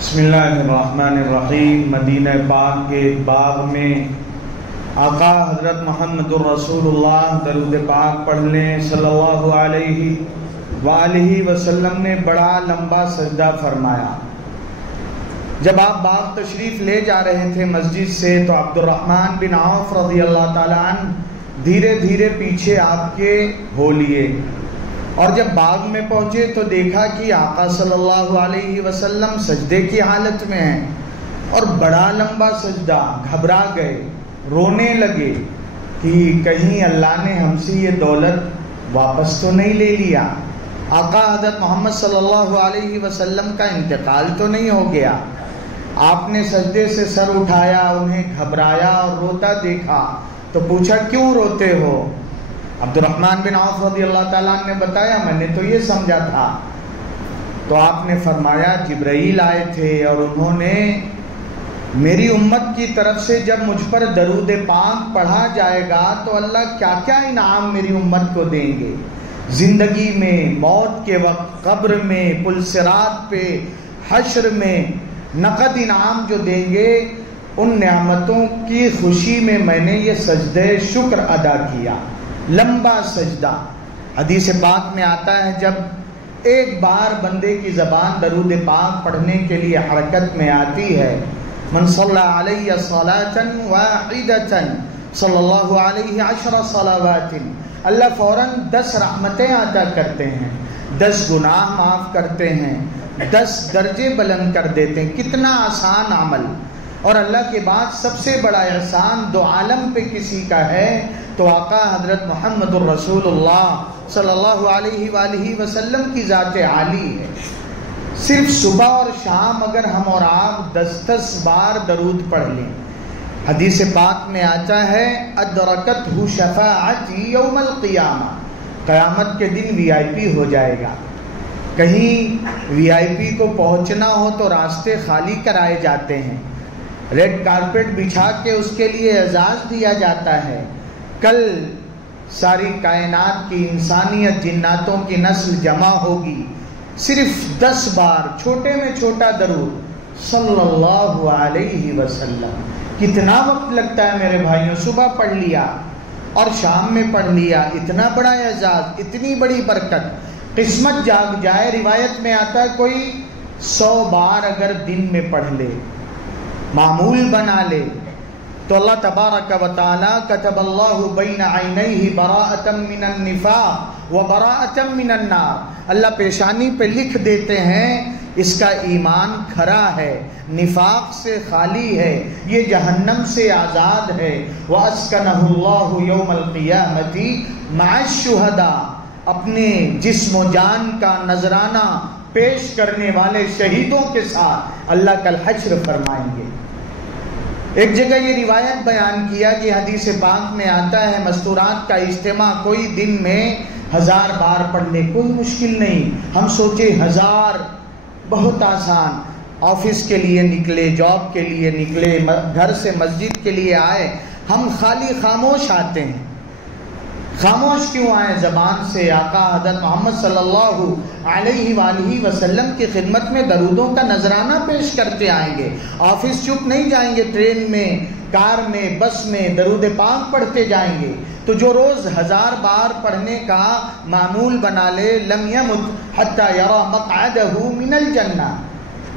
بسم اللہ الرحمن الرحیم۔ مدینہ پاک کے باغ میں آقا حضرت محمد الرسول اللہ درود پاک پڑھ لیں صلی اللہ علیہ وآلہ وسلم نے بڑا لمبا سجدہ فرمایا۔ جب آپ باغ تشریف لے جا رہے تھے مسجد سے تو عبد الرحمن بن عوف رضی اللہ تعالیٰ عنہ دھیرے دھیرے پیچھے آپ کے ہو لیے، اور جب باغ میں پہنچے تو دیکھا کہ آقا صلی اللہ علیہ وسلم سجدے کی حالت میں ہیں اور بڑا لمبا سجدہ۔ گھبرا گئے، رونے لگے کہ کہیں اللہ نے ہم سے یہ دولت واپس تو نہیں لے لیا، آقا حضرت محمد صلی اللہ علیہ وسلم کا انتقال تو نہیں ہو گیا۔ آپ نے سجدے سے سر اٹھایا، انہیں گھبرایا اور روتا دیکھا تو پوچھا کیوں روتے ہو؟ عبد الرحمن بن عوف رضی اللہ تعالیٰ نے بتایا میں نے تو یہ سمجھا تھا۔ تو آپ نے فرمایا جبرائیل آئے تھے اور انہوں نے میری امت کی طرف سے جب مجھ پر درود پاک پڑھا جائے گا تو اللہ کیا کیا انعام میری امت کو دیں گے، زندگی میں، موت کے وقت، قبر میں، پل صراط پہ، حشر میں نقد انعام جو دیں گے، ان نعمتوں کی خوشی میں میں نے یہ سجدہ شکر ادا کیا۔ لمبا سجدہ۔ حدیث پاک میں آتا ہے جب ایک بار بندے کی زبان درود پاک پڑھنے کے لیے حرکت میں آتی ہے، من صلی علیہ صلاۃ واحدۃ صلی اللہ علیہ 10 صلوات، اللہ فوراً 10 رحمتیں عطا کرتے ہیں، 10 گناہ معاف کرتے ہیں، 10 درجے بلند کر دیتے ہیں۔ کتنا آسان عمل! اور اللہ کے بعد سب سے بڑا احسان دو عالم پہ کسی کا ہے تو آقا حضرت محمد الرسول اللہ صلی اللہ علیہ وآلہ وسلم کی ذات عالی ہے۔ صرف صبح اور شام اگر ہم اور آپ 10 بار درود پڑھ لیں، حدیث پاک میں آتا ہے ادرکتہ شفاعتی یوم القیامہ، قیامت کے دن VIP ہو جائے گا۔ کہیں VIP کو پہنچنا ہو تو راستے خالی کرائے جاتے ہیں، ریڈ کارپیٹ بچھا کے اس کے لیے اعزاز دیا جاتا ہے۔ کل ساری کائنات کی انسانیت، جناتوں کی نسل جمع ہوگی، صرف 10 بار چھوٹے میں چھوٹا درود صلی اللہ علیہ وسلم۔ کتنا وقت لگتا ہے میرے بھائیوں؟ صبح پڑھ لیا اور شام میں پڑھ لیا، اتنا بڑا اعزاز، اتنی بڑی برکت۔ قسمت جاگ جائے، روایت میں آتا ہے کوئی 100 بار اگر دن میں پڑھ لے، معمول بنا لے تو اللہ تبارک و تعالی کتب اللہ بین عینیہ براءۃ من النفاق و براءۃ من النار، اللہ پیشانی پہ لکھ دیتے ہیں اس کا ایمان کھرا ہے، نفاق سے خالی ہے، یہ جہنم سے آزاد ہے۔ وَأَسْكَنَهُ اللَّهُ يَوْمَ الْقِيَامَةِ مَعَ الشُّهَدَاءِ، اپنے جسم و جان کا نذرانہ پیش کرنے والے شہیدوں کے ساتھ اللہ کل حشر فرمائیں گے۔ ایک جگہ یہ روایت بیان کیا کہ حدیث پاک میں آتا ہے مستورات کا اجتماع کوئی دن میں 1000 بار پڑھ لے، کوئی مشکل نہیں۔ ہم سوچے 1000 بہت آسان، آفس کے لیے نکلے، جاب کے لیے نکلے، گھر سے مسجد کے لیے آئے، ہم خالی خاموش آتے ہیں۔ خاموش کیوں آئے؟ زبان سے آقا حضرت محمد صلی اللہ علیہ وآلہ وسلم کی خدمت میں درودوں کا نذرانہ پیش کرتے آئیں گے۔ آفس چپ نہیں جائیں گے، ٹرین میں، کار میں، بس میں درود پاک پڑھتے جائیں گے۔ تو جو روز 1000 بار پڑھنے کا معمول بنا لے، لم یمت حتی یری مقعدہ من الجنہ،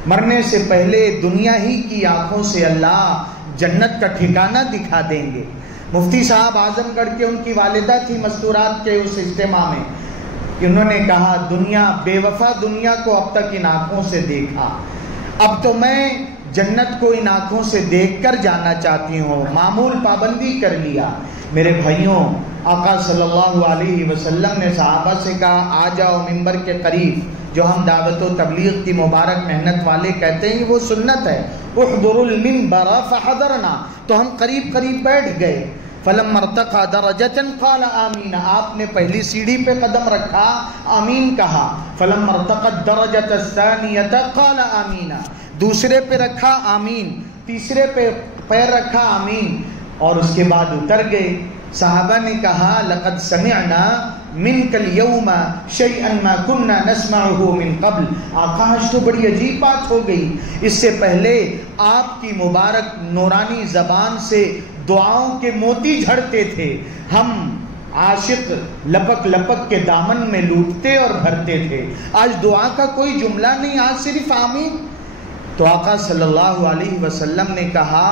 مرنے سے پہلے دنیا ہی کی آنکھوں سے اللہ جنت کا ٹھکانہ دکھا دیں گے۔ مفتی صاحب اعظم گڑھ کے ان کی والدہ تھی مستورات کے اس اجتماع میں کہ انہوں نے کہا دنیا، بے وفا دنیا کو اب تک ان آنکھوں سے دیکھا، اب تو میں جنت کو ان آنکھوں سے دیکھ کر جانا چاہتی ہوں، معمول پابندی کر لیا۔ میرے بھائیوں، آقا صلی اللہ علیہ وسلم نے صحابہ سے کہا آ جاؤ ممبر کے قریب، جو ہم دعوت و تبلیغ کی مبارک محنت والے کہتے ہیں وہ سنت ہے، احضروا المنبر فحضرنا، تو ہم قریب قریب بیٹھ گئے۔ فلما ارتقى درجة قال آمین، آپ نے پہلی سیڑھی پہ قدم رکھا، آمین کہا۔ فلما ارتقى الدرجة الثانية قال آمین، دوسرے پہ رکھا آمین، تیسرے پہ پیر رکھا آمین، اور اس کے بعد اتر گئے۔ صحابہ نے کہا لقد سمعنا منک اليوم شیئا ما كنا نسمعه من قبل. آقا آج تو بڑی عجیب بات ہو گئی، اس سے پہلے آپ کی مبارک نورانی زبان سے دعاؤں کے موتی جھڑتے تھے، ہم عاشق لپک لپک کے دامن میں لوٹتے اور بھرتے تھے. آج دعا کا کوئی جملہ نہیں، آج صرف آمین. تو آقا صلی اللہ علیہ وسلم نے کہا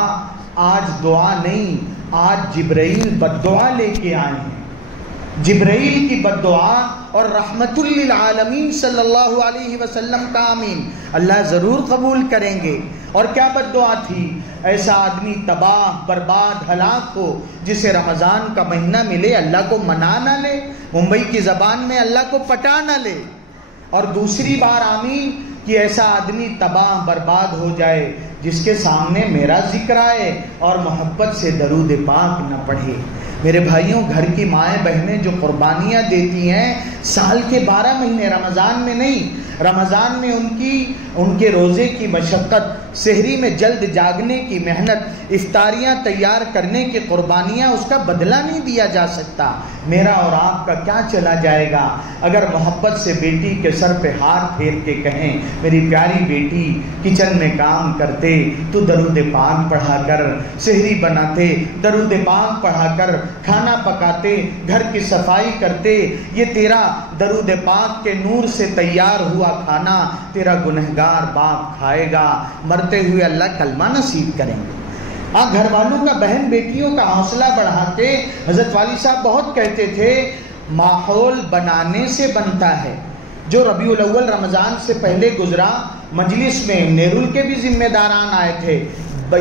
آج دعا نہیں، آج جبرائیل بد دعا لے کے آئے ہیں. جبرائیل کی بد دعا اور رحمت للعالمین صلی اللہ علیہ وسلم کا آمین اللہ ضرور قبول کریں گے. اور کیا بد دعا تھی؟ ایسا آدمی تباہ برباد ہلاک ہو جسے رمضان کا مہینہ ملے اللہ کو منا نہ لے، ممبئی کی زبان میں اللہ کو پٹا نہ لے. اور دوسری بار آمین کہ ایسا آدمی تباہ برباد ہو جائے جس کے سامنے میرا ذکر آئے اور محبت سے درود پاک نہ پڑھے. میرے بھائیوں، گھر کی مائیں بہنیں جو قربانیاں دیتی ہیں سال کے 12 مہینے، رمضان میں نہیں، رمضان میں ان کے روزے کی مشقت، سحری میں جلد جاگنے کی محنت، افطاریاں تیار کرنے کی قربانیاں، اس کا بدلہ نہیں دیا جا سکتا. میرا اور آپ کا کیا چلا جائے گا اگر محبت سے بیٹی کے سر پہ ہاتھ پھیر کے کہیں میری پیاری بیٹی کچن میں کام کرتے تو درود پاک پڑھا کر، سحری بناتے درود پاک پڑھا کر، کھانا پکاتے گھر کی صفائی کرتے، یہ تیرا درود پاک کے نور سے تیار ہوا کھانا تیرا گنہگار باپ کھائے گا، مرتے ہوئے اللہ کلمہ نصیب کریں گے. گھر والوں کا، بہن بیٹیوں کا حوصلہ بڑھاتے. حضرت والی صاحب بہت کہتے تھے ماحول بنانے سے بنتا ہے. جو ربیع الاول رمضان سے پہلے گزرا مجلس میں نیرول کے بھی ذمہ داران آئے تھے.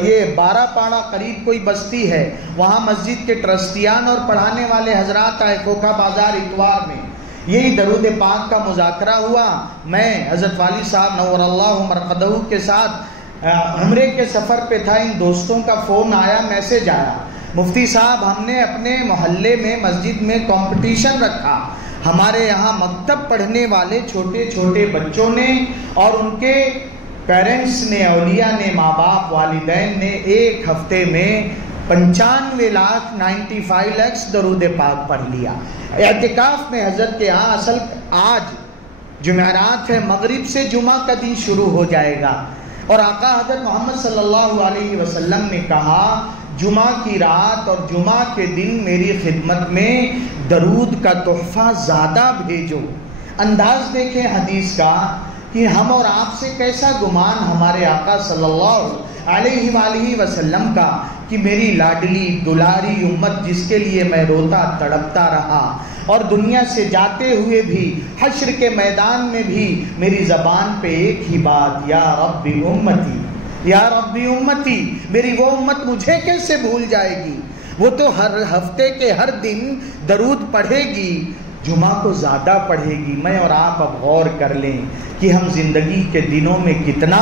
یہ 12 پاڑا قریب کوئی بستی ہے، وہاں مسجد کے ٹرسٹیان اور پڑھانے والے حضرات آئے. کھوکھا بازار اتوار میں یہی درود پاک کا مذاکرہ ہوا. میں حضرت والی صاحب نور اللہ مرقدہ کے ساتھ عمرے کے سفر پہ تھا. ان دوستوں کا فون آیا، میسج آیا، مفتی صاحب ہم نے اپنے محلے میں مسجد میں کمپٹیشن رکھا. ہمارے یہاں مکتب پڑھنے والے چھوٹے چھوٹے بچوں نے اور ان کے پیرنٹس نے، اولیاء نے، ماں باپ والدین نے ایک ہفتے میں 95 لاکھ درود پاک پڑھ لیا. اعتکاف میں حضرت کے ہاں اصل آج جمعرات ہے، مغرب سے جمعہ کا دن شروع ہو جائے گا. اور آقا حضرت محمد صلی اللہ علیہ وسلم نے کہا جمعہ کی رات اور جمعہ کے دن میری خدمت میں درود کا تحفہ زیادہ بھیجو. انداز دیکھیں حدیث کا کہ ہم اور آپ سے کیسا گمان ہمارے آقا صلی اللہ علیہ وآلہ وسلم کا کہ میری لاڈلی دلاری امت جس کے لیے میں روتا تڑپتا رہا اور دنیا سے جاتے ہوئے بھی حشر کے میدان میں بھی میری زبان پہ ایک ہی بات، یا رب امتی، یا رب امتی. میری وہ امت مجھے کیسے بھول جائے گی؟ وہ تو ہر ہفتے کے ہر دن درود پڑھے گی، جمعہ کو زیادہ پڑھے گی. میں اور آپ اب غور کر لیں کہ ہم زندگی کے دنوں میں کتنا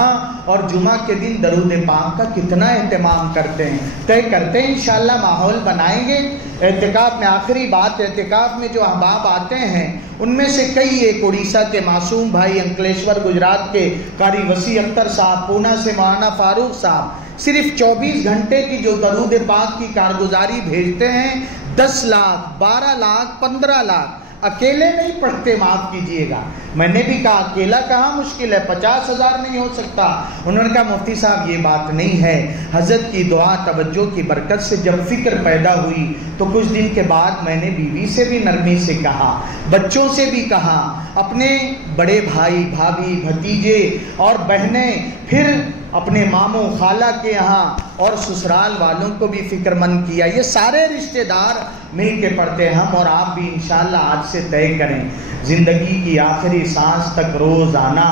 اور جمعہ کے دن درود پاک کا کتنا اہتمام کرتے ہیں. طے کرتے ہیں انشاءاللہ ماحول بنائیں گے. اعتکاف میں آخری بات، اعتکاف میں جو احباب آتے ہیں ان میں سے کئی ایک اڑیسہ کے معصوم بھائی، انکلیشور گجرات کے قاری وسیع اختر صاحب، پونا سے مولانا فاروق صاحب صرف 24 گھنٹے کی جو درود پاک کی کارگزاری بھیجتے ہیں 10 لاکھ 12 لاکھ 15 لاکھ اکیلے نہیں پڑھتے. معاف کیجئے گا، میں نے بھی کہا اکیلا کہاں مشکل ہے، 50,000 نہیں ہو سکتا. انہوں نے کہا مفتی صاحب یہ بات نہیں ہے، حضرت کی دعا توجہ کی برکت سے جب فکر پیدا ہوئی تو کچھ دن کے بعد میں نے بیوی سے بھی نرمی سے کہا، بچوں سے بھی کہا، اپنے بڑے بھائی بھابھی بھتیجے اور بہنیں، پھر اپنے ماموں خالہ کے یہاں اور سسرال والوں کو بھی فکر مند کیا. یہ سارے رشتہ دار مل کے پڑھتے ہیں. ہم اور آپ بھی انشاءاللہ آج سے طے کریں زندگی کی آخری سانس تک روزانہ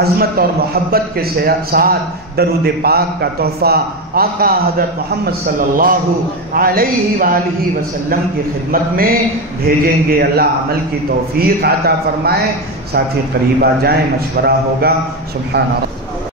عظمت اور محبت کے ساتھ درود پاک کا تحفہ آقا حضرت محمد صلی اللہ علیہ وآلہ وسلم کی خدمت میں بھیجیں گے. اللہ عمل کی توفیق عطا فرمائے. ساتھی قریب آ جائیں، مشورہ ہوگا. سبحان اللہ.